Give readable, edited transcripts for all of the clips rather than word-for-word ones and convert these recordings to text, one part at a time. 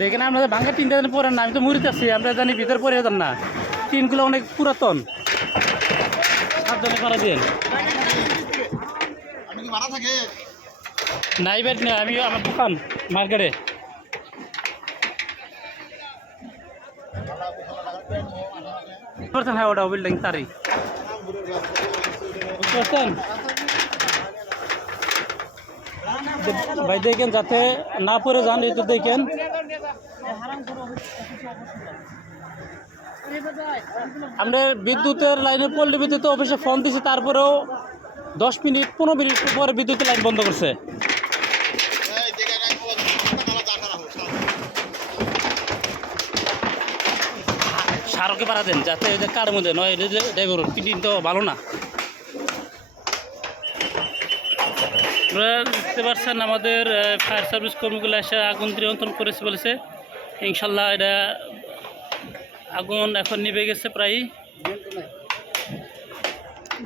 দেখেন আপনাদের ভাঙ্গা টিনটা জানি পরে না, আমি তো মুড়িতে আছি, আমরা জানি ভিতরে পরে যেতাম না। টিনগুলো অনেক পুরাতন, সাবধানে করা দিন। নাই বেড না, আমি আমার দোকান মার্কেটে। হ্যাঁ ওটা বিল্ডিং তারই বুঝতে ভাই, দেখেন যাতে না পড়ে যান, এই তো দেখেন। আমরা বিদ্যুতের লাইনে পড়লে বিদ্যুৎ অফিসে ফোন দিছি, তারপরেও 10 মিনিট 15 মিনিট পরে বিদ্যুতের লাইন বন্ধ করছে। সারকে পাড়া দেন যাতে এটা কার মধ্যে নয়, ড্রাইভার পিটিন তো ভালো না। আপনারা দেখতে পাচ্ছেন আমাদের ফায়ার সার্ভিস কর্মীগুলো এসে আগুন নিয়ন্ত্রণ করেছে বলেছে। ইনশাল্লাহ এটা আগুন এখন নিভে গেছে প্রায়।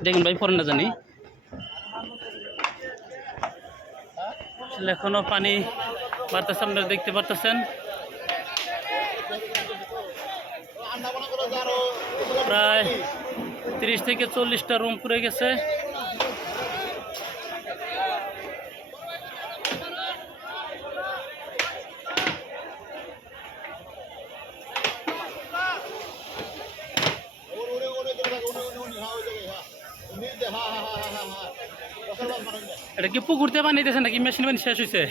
দেখুন ভাই, পরে না জানি এখনো পানি বাড়তেছে, আপনারা দেখতে পারতেছেন। প্রায় 30 থেকে 40টা রুম পুড়ে গেছে। এটা কি পুকুরতে বানাইতেছে নাকি মেশিন বানিয়ে শেষ হয়েছে?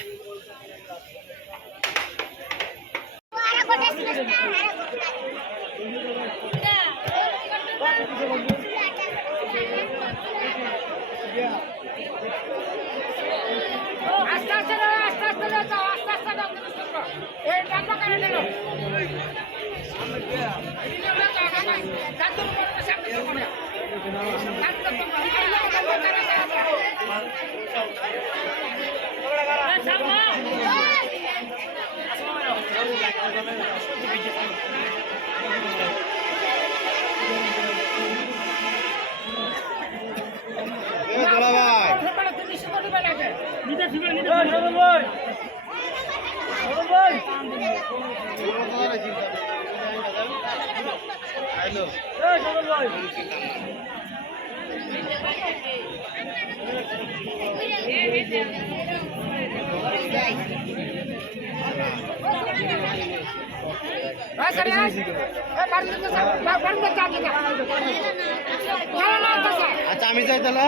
আচ্ছা আমি যাই তাহলে